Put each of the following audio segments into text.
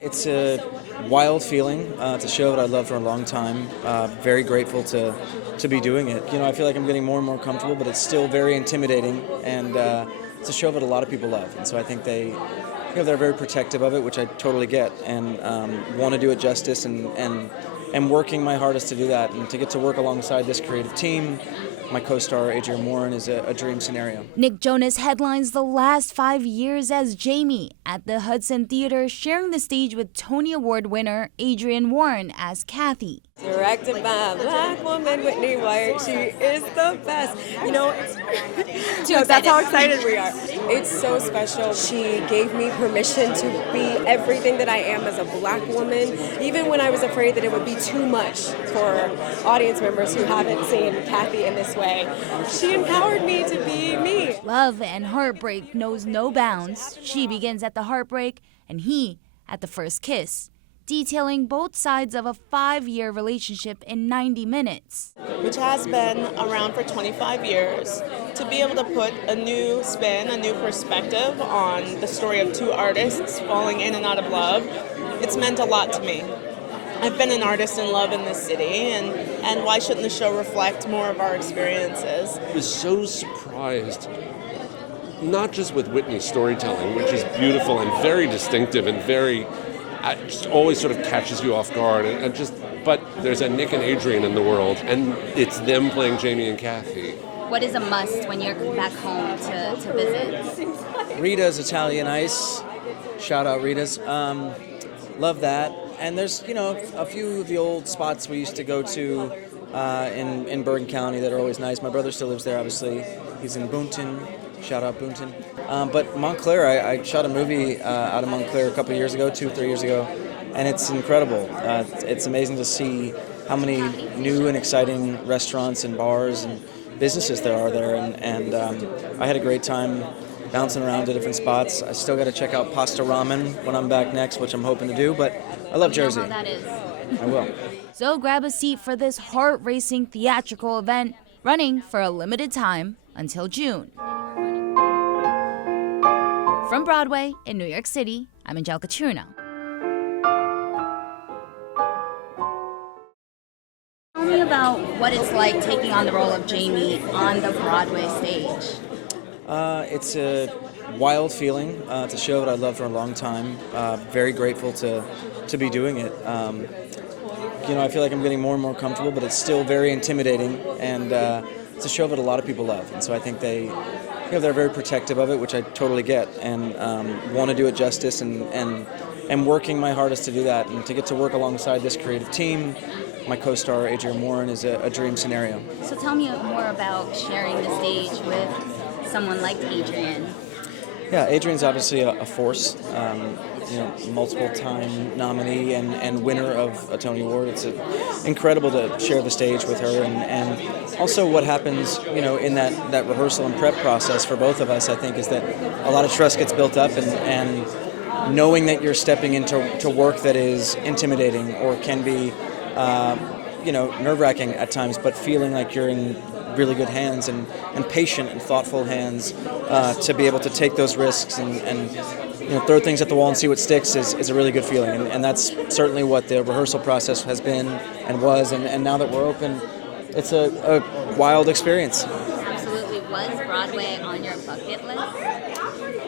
It's a wild feeling. It's a show that I've loved for a long time. Very grateful to be doing it. I feel like I'm getting more and more comfortable, but it's still very intimidating. And it's a show that a lot of people love, and so I think they're very protective of it, which I totally get, and want to do it justice, and working my hardest to do that, and to get to work alongside this creative team. My co-star Adrienne Warren is a dream scenario. Nick Jonas headlines the last 5 years as Jamie at the Hudson Theater, sharing the stage with Tony Award winner Adrienne Warren as Kathy. Directed by a black woman, Whitney White. She is the best. That's how excited we are. It's so special. She gave me permission to be everything that I am as a black woman, even when I was afraid that it would be too much for audience members who haven't seen Kathy in this way. She empowered me to be me. Love and heartbreak knows no bounds. She begins at the heartbreak and he at the first kiss, detailing both sides of a 5-year relationship in 90 minutes. Which has been around for 25 years. To be able to put a new spin, a new perspective on the story of two artists falling in and out of love, it's meant a lot to me. I've been an artist in love in this city, and why shouldn't the show reflect more of our experiences? I was so surprised, not just with Whitney's storytelling, which is beautiful and very distinctive and very just always sort of catches you off guard, but there's a Nick and Adrienne in the world, and it's them playing Jamie and Kathy. What is a must when you're back home to visit? Rita's Italian Ice. Shout out Rita's. Love that. And there's, a few of the old spots we used to go to in Bergen County that are always nice. My brother still lives there, obviously. He's in Boonton. Shout out Boonton. But Montclair, I shot a movie out of Montclair a couple of years ago, 2-3 years ago, and it's incredible. It's amazing to see how many new and exciting restaurants and bars and businesses there are there, and I had a great time bouncing around to different spots. I still got to check out Pasta Ramen when I'm back next, which I'm hoping to do, but I love Jersey. How that is. I will. So grab a seat for this heart-racing theatrical event running for a limited time until June. From Broadway in New York City, I'm Angelica Truno. Tell me about what it's like taking on the role of Jamie on the Broadway stage. It's a wild feeling. It's a show that I've loved for a long time. Very grateful to be doing it. I feel like I'm getting more and more comfortable, but it's still very intimidating, and it's a show that a lot of people love, and so I think they're very protective of it, which I totally get, and want to do it justice, and working my hardest to do that, and to get to work alongside this creative team. My co-star Adrienne Warren is a dream scenario. So tell me more about sharing the stage with someone like Adrienne. Yeah, Adrienne's obviously a force. Multiple-time nominee and winner of a Tony Award. It's incredible to share the stage with her, and also what happens, in that rehearsal and prep process for both of us, I think, is that a lot of trust gets built up, and knowing that you're stepping into work that is intimidating or can be, nerve-wracking at times, but feeling like you're in really good hands and patient and thoughtful hands to be able to take those risks and throw things at the wall and see what sticks is a really good feeling. And that's certainly what the rehearsal process has been and was. And now that we're open, it's a wild experience. Absolutely. Was Broadway on your bucket list?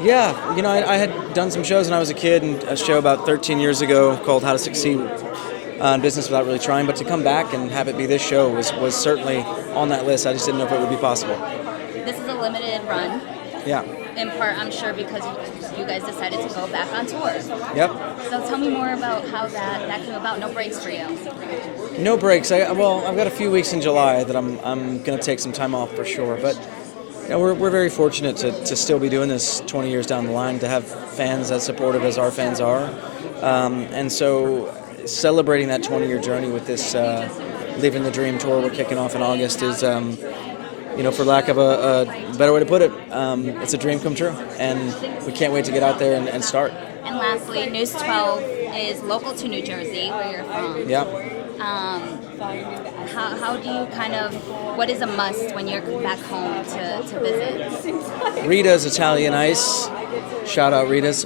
Yeah. I had done some shows when I was a kid, and a show about 13 years ago called How to Succeed in Business Without Really Trying. But to come back and have it be this show was certainly on that list. I just didn't know if it would be possible. This is a limited run. Yeah. In part, I'm sure, because you guys decided to go back on tour. Yep. So tell me more about how that came about. No breaks for you. No breaks. I've got a few weeks in July that I'm going to take some time off for sure. But we're very fortunate to still be doing this 20 years down the line, to have fans as supportive as our fans are. And so celebrating that 20-year journey with this Living the Dream tour we're kicking off in August is... for lack of a better way to put it, it's a dream come true, and we can't wait to get out there and start. And lastly, News 12 is local to New Jersey, where you're from. Yeah. How do you what is a must when you're back home to visit? Rita's Italian Ice. Shout out Rita's.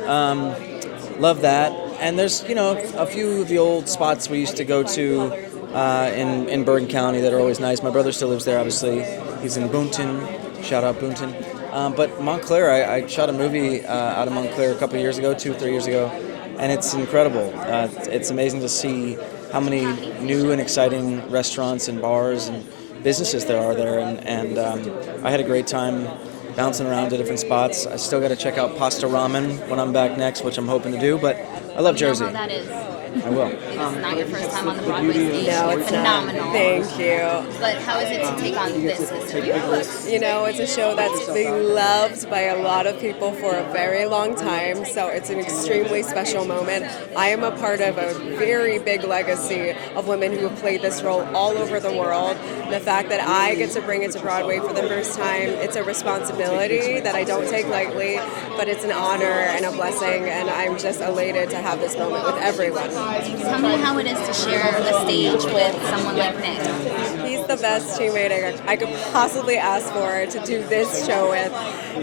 Love that. and there's a few of the old spots we used to go to in Bergen County that are always nice. My brother still lives there, obviously. He's in Boonton. Shout out Boonton. But Montclair, I shot a movie out of Montclair a couple of years ago, 2 or 3 years ago, and it's incredible. It's amazing to see how many new and exciting restaurants and bars and businesses there are there, and I had a great time bouncing around to different spots. I still got to check out Pasta Ramen when I'm back next, which I'm hoping to do, but I love Jersey. You know how that is. I will. It's not your first time on the Broadway stage. No, it's phenomenal. not. Thank you. But how is it to take on this system? You know, it's a show that's being loved by a lot of people for a very long time, so it's an extremely special moment. I am a part of a very big legacy of women who have played this role all over the world. The fact that I get to bring it to Broadway for the first time, it's a responsibility that I don't take lightly, but it's an honor and a blessing, and I'm just elated to have this moment with everyone. Tell me how it is to share a stage with someone like Nick. He's the best teammate I could possibly ask for to do this show with.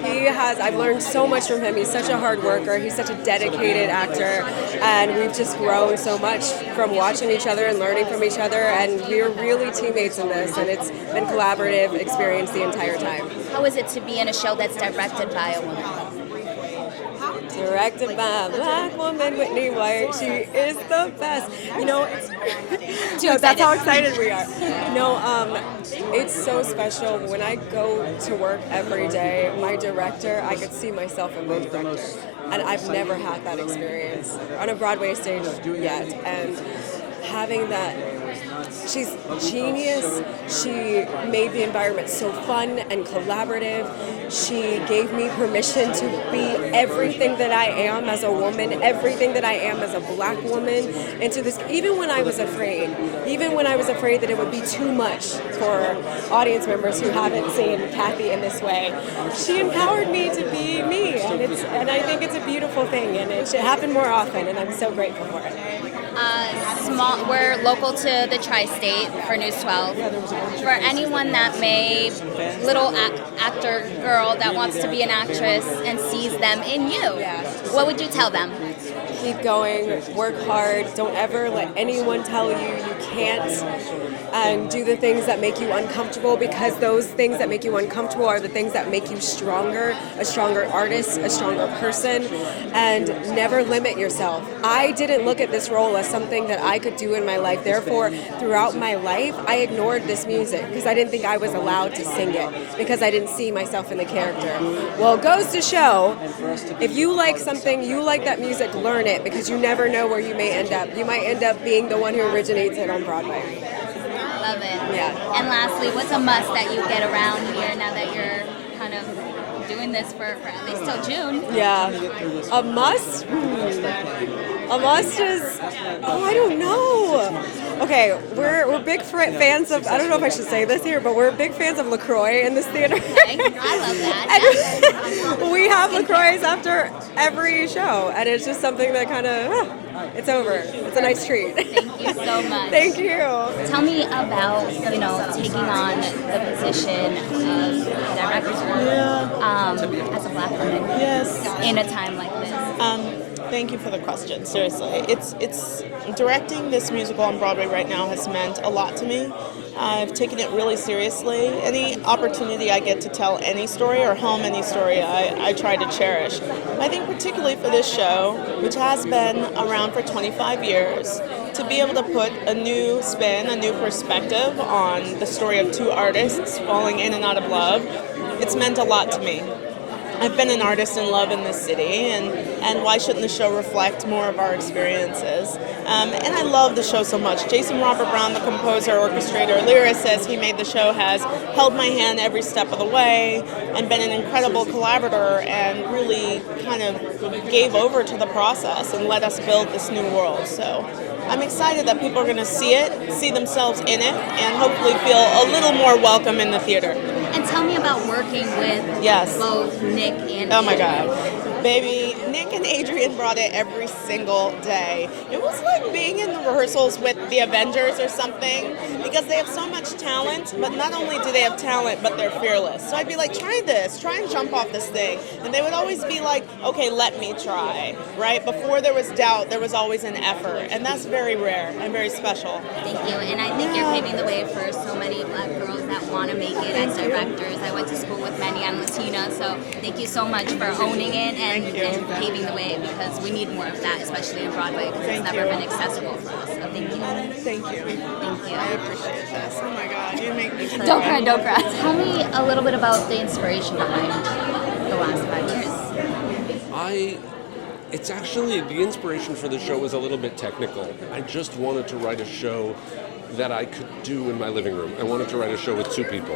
I've learned so much from him. He's such a hard worker. He's such a dedicated actor, and we've just grown so much from watching each other and learning from each other, and we're really teammates in this, and it's been collaborative experience the entire time. How is it to be in a show that's directed by a woman? Directed by a black woman, Whitney White. She is the best. That's how excited we are. It's so special. When I go to work every day, my director, I could see myself in my director. And I've never had that experience on a Broadway stage yet. And having that, she's genius. She made the environment so fun and collaborative. She gave me permission to be everything that I am as a woman, everything that I am as a black woman, into this, even when I was afraid that it would be too much for audience members who haven't seen Kathy in this way. She empowered me to be me, and I think it's a beautiful thing, and it should happen more often, and I'm so grateful for it. We're local to the tri-state for News 12. For anyone that little actor girl that wants to be an actress and sees them in you, what would you tell them? Keep going, work hard, don't ever let anyone tell you can't, and do the things that make you uncomfortable, because those things that make you uncomfortable are the things that make you stronger, a stronger artist, a stronger person, and never limit yourself. I didn't look at this role as something that I could do in my life. Therefore, throughout my life, I ignored this music because I didn't think I was allowed to sing it, because I didn't see myself in the character. Well, it goes to show, if you like something, you like that music, learn it, because you never know where you may end up. You might end up being the one who originates it on Broadway. Love it. Yeah. And lastly, what's a must that you get around here now that you're kind of doing this for at least till June? Yeah. A must? A must is, I don't know. Okay, we're big fans of, I don't know if I should say this here, but we're big fans of LaCroix in this theater. Okay. I love that. And we have LaCroix after every show, and it's just something that kind of, it's over. It's a nice treat. Thank you so much. Thank you. Tell me about, taking on the position of director as a black woman in a time like this. Thank you for the question. Seriously, it's directing this musical on Broadway right now has meant a lot to me. I've taken it really seriously. Any opportunity I get to tell any story or helm any story, I try to cherish. I think particularly for this show, which has been around for 25 years, to be able to put a new spin, a new perspective on the story of two artists falling in and out of love, it's meant a lot to me. I've been an artist in love in this city, and why shouldn't the show reflect more of our experiences? And I love the show so much. Jason Robert Brown, the composer, orchestrator, lyricist, he made the show, has held my hand every step of the way and been an incredible collaborator and really kind of gave over to the process and let us build this new world. So I'm excited that people are going to see it, see themselves in it, and hopefully feel a little more welcome in the theater. And tell me about working with both Nick and Oh my God. Baby, Nick and Adrienne brought it every single day. It was like being in the rehearsals with the Avengers or something, because they have so much talent, but not only do they have talent, but they're fearless. So I'd be like, try this, try and jump off this thing. And they would always be like, okay, let me try, right? Before there was doubt, there was always an effort. And that's very rare and very special. Thank you, and I think you're paving the way for so many Black girls that want to make it as directors. I went to school with many. I'm Latina, so thank you so much for owning it and paving the way, because we need more of that, especially in Broadway, because it's never been accessible for us. So thank you. Thank you. Thank you. I appreciate this. Oh my God, you make me cry. Don't cry, don't cry. Tell me a little bit about the inspiration behind the last 5 years. It's actually, the inspiration for the show was a little bit technical. I just wanted to write a show that I could do in my living room. I wanted to write a show with two people.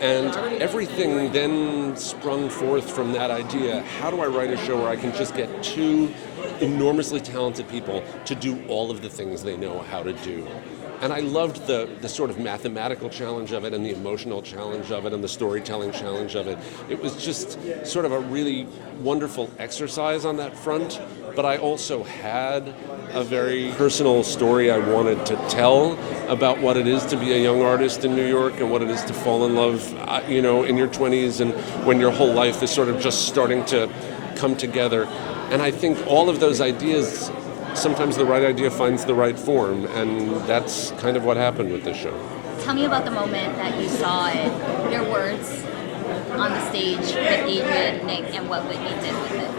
And everything then sprung forth from that idea. How do I write a show where I can just get two enormously talented people to do all of the things they know how to do? And I loved the sort of mathematical challenge of it, and the emotional challenge of it, and the storytelling challenge of it. It was just sort of a really wonderful exercise on that front. But I also had a very personal story I wanted to tell about what it is to be a young artist in New York, and what it is to fall in love, in your 20s, and when your whole life is sort of just starting to come together. And I think all of those ideas, sometimes the right idea finds the right form, and that's kind of what happened with this show. Tell me about the moment that you saw it, your words on the stage with Adrienne, Nick, and what Whitney did with it.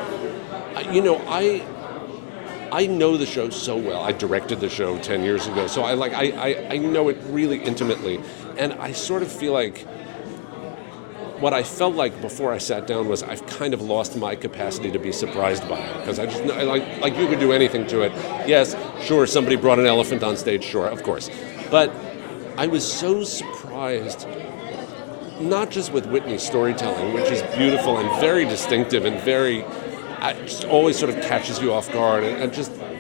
I know the show so well. I directed the show 10 years ago, so I know it really intimately, and I sort of feel like what I felt like before I sat down was I've kind of lost my capacity to be surprised by it, because I just like you could do anything to it. Yes, sure, somebody brought an elephant on stage, sure, of course, but I was so surprised, not just with Whitney's storytelling, which is beautiful and very distinctive and very just always sort of catches you off guard,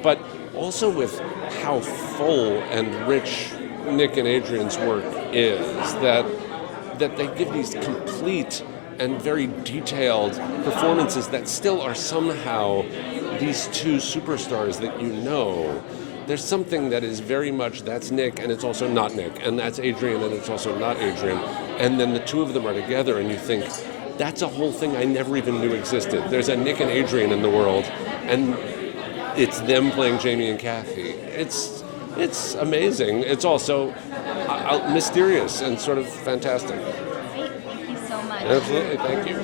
but also with how full and rich Nick and Adrienne's work is, that they give these complete and very detailed performances that still are somehow these two superstars that you know. There's something that is very much, that's Nick and it's also not Nick, and that's Adrienne and it's also not Adrienne, and then the two of them are together and you think, that's a whole thing I never even knew existed. There's a Nick and Adrienne in the world, and it's them playing Jamie and Kathy. It's amazing. It's also mysterious and sort of fantastic. Great, thank you so much. Absolutely, thank you.